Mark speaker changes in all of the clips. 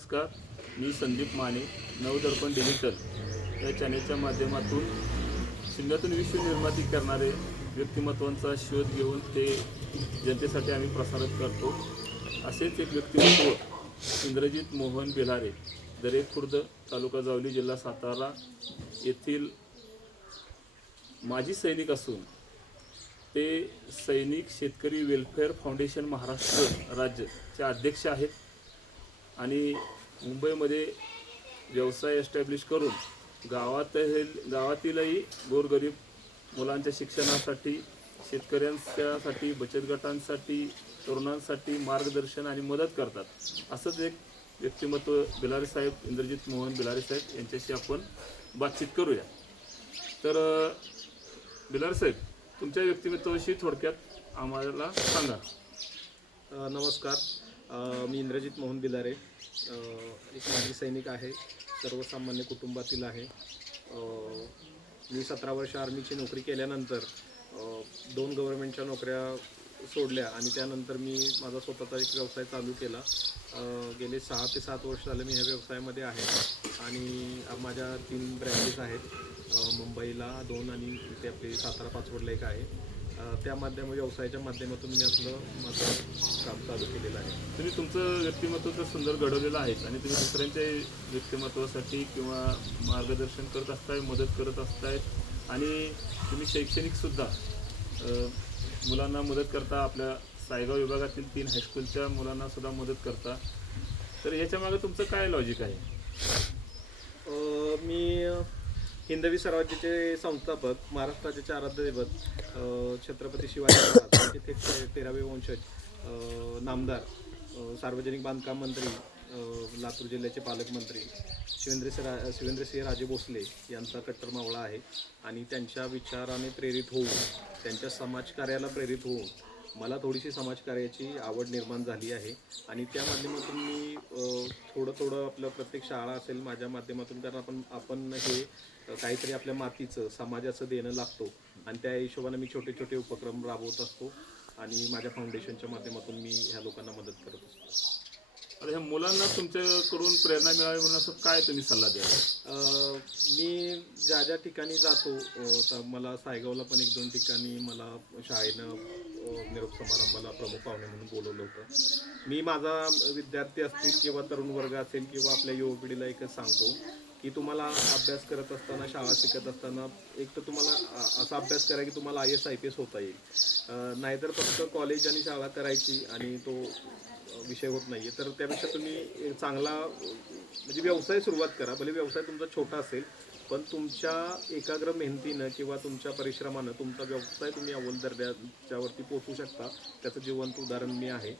Speaker 1: नमस्कार मी संदीप माने नवदर्पण डिजिटल या चॅनेलच्या माध्यमातून शून्यातून विश्व निर्माती करणारे व्यक्तिमत्वांचा शोध घेऊन ते जनतेसाठी आम्ही प्रसारित करतो. असेच एक व्यक्तिमत्व इंद्रजित मोहन बेलारे दरे खुर्द तालुका जावली जिल्हा सातारा येथील माजी सैनिक असून ते सैनिक शेतकरी वेलफेअर फाउंडेशन महाराष्ट्र राज्यचे अध्यक्ष आहेत. आणि मुंबईमध्ये व्यवसाय एस्टॅब्लिश करून गावातील गावातीलही गोरगरीब मुलांच्या शिक्षणासाठी शेतकऱ्यांच्यासाठी बचत गटांसाठी तरुणांसाठी मार्गदर्शन आणि मदत करतात. असंच एक व्यक्तिमत्व बिलारी साहेब इंद्रजित मोहन बिलारी साहेब यांच्याशी आपण बातचीत करूया. तर बिलारे बिलारी साहेब तुमच्या व्यक्तिमत्वाविषयी थोडक्यात आम्हाला सांगा.
Speaker 2: नमस्कार. मी इंद्रजित मोहन बिलारे. एक माजी सैनिक आहे सर्वसामान्य कुटुंबातील आहे. मी सतरा वर्ष आर्मीची नोकरी केल्यानंतर दोन गव्हर्नमेंटच्या नोकऱ्या सोडल्या आणि त्यानंतर मी माझा स्वतःचा एक व्यवसाय चालू केला. गेले सहा ते सात वर्ष झाले मी ह्या व्यवसायामध्ये आहे आणि माझ्या तीन ब्रँचेस आहेत. मुंबईला दोन आणि इथे आपली सातारा पाचवडला एक आहे. त्या माध्यम व्यवसायाच्या माध्यमातून मी आपलं माझं काम चालू केलेलं आहे.
Speaker 1: तुम्ही तुमचं व्यक्तिमत्व तर सुंदर घडवलेलं आहेच आणि तुम्ही दुसऱ्यांच्या व्यक्तिमत्वासाठी किंवा मार्गदर्शन करत असताय मदत करत असताय आणि तुम्ही शैक्षणिकसुद्धा मुलांना मदत करता आपल्या सायगाव विभागातील तीन हायस्कूलच्या मुलांना सुद्धा मदत करता. तर याच्यामागे तुमचं काय लॉजिक आहे?
Speaker 2: मी हिंदवी स्वराज्याचे संस्थापक महाराष्ट्र राज्याचे आराध्य दैवत छत्रपती शिवाजी महाराज तिथे ते तेरावे वंशज नामदार सार्वजनिक बांधकाम मंत्री लातूर जिल्ह्याचे पालकमंत्री शिवेंद्रसिंह शिवेंद्रसिंह राजे भोसले यांचा कट्टर मावळा आहे. आणि त्यांच्या विचाराने प्रेरित होऊन त्यांच्या समाजकार्याला प्रेरित होऊन मला थोडीशी समाजकार्याची आवड निर्माण झाली आहे. आणि त्या माध्यमातून मी थोडं थोडं आपलं प्रत्येक शाळा असेल माझ्या माध्यमातून कारण आपण आपण हे काहीतरी आपल्या मातीचं समाजाचं देणं लागतो. आणि त्या हिशोबाने मी छोटे छोटे उपक्रम राबवत असतो. आणि माझ्या फाउंडेशनच्या माध्यमातून मी ह्या लोकांना मदत करत असतो.
Speaker 1: ह्या मुलांना तुमच्याकडून प्रेरणा मिळावी म्हणून असं काय तुम्ही सल्ला द्याल?
Speaker 2: अ, मी ज्या ज्या ठिकाणी जातो मला सायगावला पण एक दोन ठिकाणी मला शाळेनं निरोप समारंभाला प्रमुख पाहुणे म्हणून बोलवलं होतं. मी माझा विद्यार्थी असतील किंवा तरुण वर्ग असेल किंवा आपल्या युवा पिढीला एकच सांगतो की तुम्हाला अभ्यास करत असताना शाळा शिकत असताना एक तर तुम्हाला असा अभ्यास करा की तुम्हाला I S I P S होता येईल. नाहीतर फक्त कॉलेज आणि शाळा करायची आणि तो विषय होत नाही आहे तर त्यापेक्षा तुम्ही चांगला म्हणजे व्यवसाय सुरुवात करा. भले व्यवसाय तुमचा छोटा असेल पण तुमच्या एकाग्र मेहनतीनं किंवा तुमच्या परिश्रमानं तुमचा व्यवसाय तुम्ही अव्वल दर्जाच्यावरती पोचू शकता. त्याचं जिवंत उदाहरण मी आहे.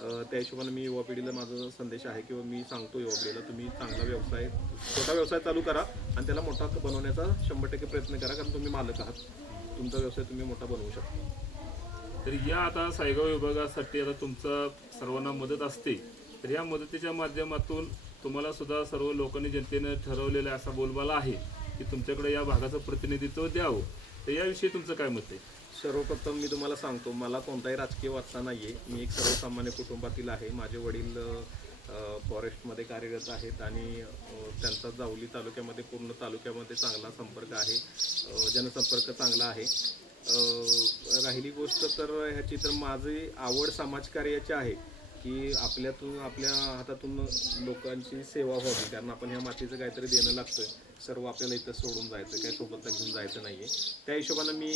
Speaker 2: त्या हिशोबाने मी युवा पिढीला माझा संदेश आहे किंवा मी सांगतो युवा पिढीला तुम्ही चांगला व्यवसाय छोटा व्यवसाय चालू करा आणि त्याला मोठा बनवण्याचा शंभर टक्के प्रयत्न करा कारण तुम्ही मालक आहात. तुमचा व्यवसाय तुम्ही मोठा बनवू शकता.
Speaker 1: तर या आता सायगाव विभागासाठी आता तुमचा सर्वांना मदत असते. तर या मदतीच्या माध्यमातून तुम्हाला सुद्धा सर्व लोकांनी जनतेनं ठरवलेला असा बोलबाला आहे. की तुमच्याकडे या भागाचं प्रतिनिधित्व द्यावं. तर याविषयी तुमचं काय मत आहे?
Speaker 2: सर्वप्रथम मी तुम्हाला सांगतो मला कोणताही राजकीय वारसा नाही आहे मी एक सर्वसामान्य कुटुंबातील आहे. माझे वडील फॉरेस्टमध्ये कार्यरत आहेत आणि त्यांचा जावली तालुक्यामध्ये पूर्ण तालुक्यामध्ये चांगला संपर्क आहे. जनसंपर्क चांगला आहे. राहिली गोष्ट तर ह्याची तर माझी आवड समाजकार्याची आहे. की आपल्यातून आपल्या हातातून लोकांची सेवा व्हावी. कारण आपण ह्या मातीचं काहीतरी देणं लागतंय. सर्व आपल्याला इथं सोडून जायचं काही सोबत घेऊन जायचं नाही आहे त्या हिशोबानं मी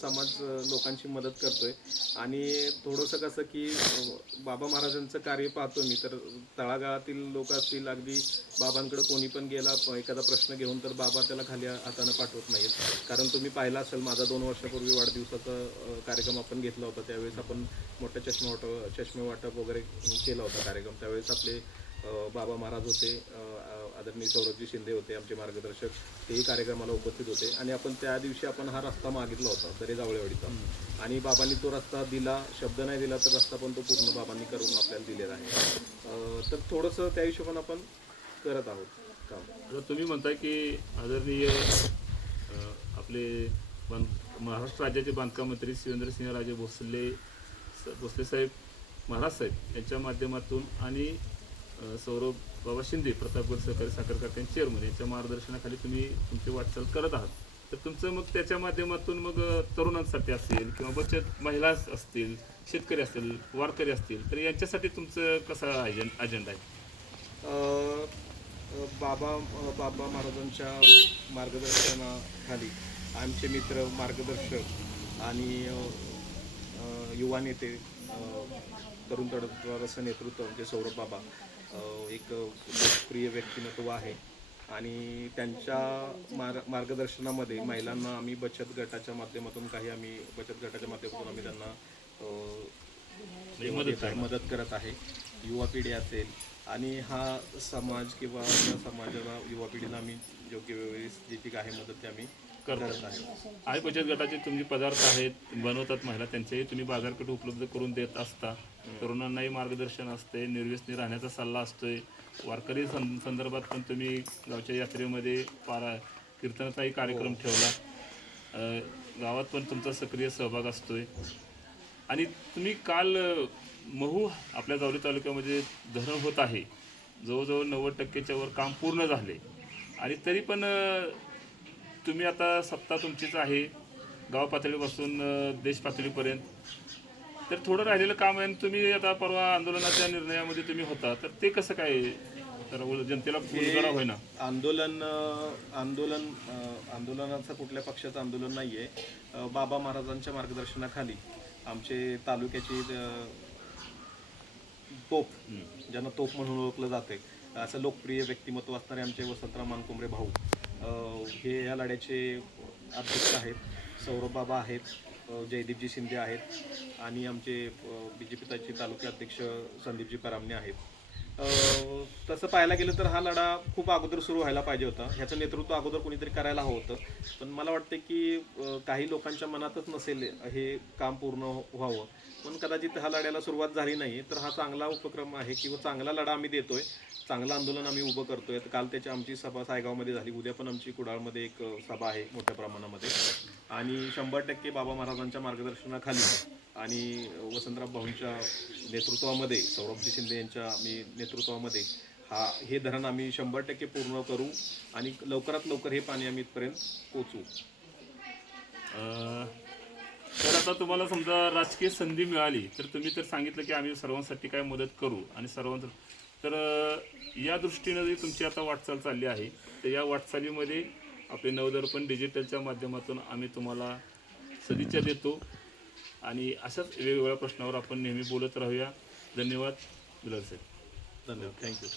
Speaker 2: समाज लोकांची मदत करतोय. आणि थोडंसं कसं की बाबा महाराजांचं कार्य पाहतो मी. तर तळागाळातील लोक असतील अगदी बाबांकडे कोणी पण गेला एखादा प्रश्न घेऊन तर बाबा त्याला खाली हातानं पाठवत नाहीत. कारण तुम्ही पाहिला असेल माझा दोन वर्षापूर्वी वाढदिवसाचा कार्यक्रम आपण घेतला होता. त्यावेळेस आपण मोठा चष्मा वाटप चष्मे वाटप वगैरे केला होता कार्यक्रम. त्यावेळेस आपले बाबा महाराज होते आदरणीय सौरभजी शिंदे होते आमचे मार्गदर्शक. तेही कार्यक्रमाला उपस्थित होते. आणि आपण त्या दिवशी आपण हा रस्ता मागितला होता दरे जावळेवाडीचा आणि बाबांनी तो रस्ता दिला. शब्द नाही दिला तर रस्ता पण तो पूर्ण बाबांनी करून आपल्याला दिलेला आहे. तर थोडंसं त्या हिशोबाने आपण करत आहोत काम.
Speaker 1: तुम्ही म्हणताय की आदरणीय आपले बांध महाराष्ट्र राज्याचे बांधकाम मंत्री शिवेंद्रसिंह राजे भोसले स- भोसले साहेब महाराजसाहेब यांच्या माध्यमातून आणि सौरभ बाबा शिंदे प्रतापगड सहकारी साखर कारखान्याचे चेअरमन यांच्या मार्गदर्शनाखाली तुम्ही तुमची वाटचाल करत आहात. तर तुमचं मग त्याच्या माध्यमातून मग तरुणांसाठी असेल किंवा बचत महिला असतील शेतकरी असतील वारकरी असतील तर यांच्यासाठी तुमचं कसा अजें अजेंडा आहे?
Speaker 2: बाबा बाबा महाराजांच्या मार्गदर्शनाखाली आमचे मित्र मार्गदर्शक आणि युवा नेते तरुण तडफदाराचं नेतृत्व म्हणजे सौरभ बाबा एक लोकप्रिय व्यक्तिमत्व आहे. आणि त्यांच्या मार्ग मार्गदर्शनामध्ये महिलांना आम्ही बचत गटाच्या माध्यमातून काही आम्ही बचत गटाच्या माध्यमातून आम्ही त्यांना अ,
Speaker 1: मदत
Speaker 2: देत- मदत करत आहे. युवा पिढी असेल आणि हा समाज किंवा समाजाला युवा पिढीला आम्ही योग्य व्यवस्थित जी ती काही मदत ती आम्ही करतात. आहे
Speaker 1: बचत गटाचे तुम्ही पदार्थ आहेत बनवतात महिला त्यांचेही तुम्ही बाजारपेठ उपलब्ध करून देत असता. तरुणांनाही मार्गदर्शन असते निर्व्यसनी राहण्याचा सल्ला असतोय. वारकरी सं संदर्भात पण तुम्ही गावच्या यात्रेमध्ये पारा कीर्तनाचाही कार्यक्रम ठेवला. गावात पण तुमचा सक्रिय सहभाग असतोय. आणि तुम्ही काल महू आपल्या जावली तालुक्यामध्ये धरण होत आहे. जवळजवळ नव्वद टक्केच्या वर काम पूर्ण झाले. आणि तरी पण तुम्ही आता सत्ता तुमचीच आहे गाव पातळीपासून देश पातळीपर्यंत. तर थोडं राहिलेलं काम आहे आणि तुम्ही आता परवा आंदोलनाच्या निर्णयामध्ये तुम्ही होता. तर ते कसं काय तर जनतेला उलगडा होईना.
Speaker 2: आंदोलन आंदोलन आंदोलनाचं कुठल्या पक्षाचं आंदोलन नाही आहे बाबा महाराजांच्या मार्गदर्शनाखाली आमचे तालुक्याची तोप ज्यांना तोप म्हणून ओळखलं जाते असं लोकप्रिय व्यक्तिमत्व असणारे आमचे वसंतराव मानकुंबरे भाऊ. हे या लढ्याचे अध्यक्ष आहेत. सौरभ बाबा आहेत. जयदीपजी शिंदे आहेत. आणि आमचे बी जे पीचे तालुके अध्यक्ष संदीपजी परामणे आहेत. तसं पाहायला गेलं तर हा लढा खूप अगोदर सुरू व्हायला पाहिजे होता. ह्याचं नेतृत्व अगोदर कोणीतरी करायला हवं होतं. पण मला वाटतं की काही लोकांच्या मनातच नसेल हे काम पूर्ण व्हावं. पण कदाचित हा लढ्याला सुरुवात झाली नाही तर हा चांगला उपक्रम आहे किंवा चांगला लढा आम्ही देतोय. चांगलं आंदोलन आम्ही उभं करतोय. तर काल त्याची आमची सभा सायगावमध्ये झाली. उद्या पण आमची कुडाळमध्ये एक सभा आहे मोठ्या प्रमाणामध्ये. आणि शंभर टक्के बाबा महाराजांच्या मार्गदर्शनाखाली आणि वसंतराव भाऊंच्या नेतृत्वामध्ये सौरभजी शिंदे यांच्या मी नेतृत्वामध्ये हा हे धरण आम्ही शंभर टक्के पूर्ण करू आणि लवकरात लवकर हे पाणी आम्ही इथपर्यंत पोचू
Speaker 1: तर आता तुम्हाला समजा राजकीय संधी मिळाली तर तुम्ही तर सांगितलं की आम्ही सर्वांसाठी काय मदत करू आणि सर्वांचं तर या दृष्टीनं जी तुमची आता वाटचाल चालली आहे तर या वाटचालीमध्ये आपले नवदर्पण डिजिटलच्या माध्यमातून आम्ही तुम्हाला सदिच्छा देतो. आणि अशाच वेगवेगळ्या प्रश्नावर आपण नेहमी बोलत राहूया. धन्यवाद बिलाल साहेब.
Speaker 2: धन्यवाद. थँक्यू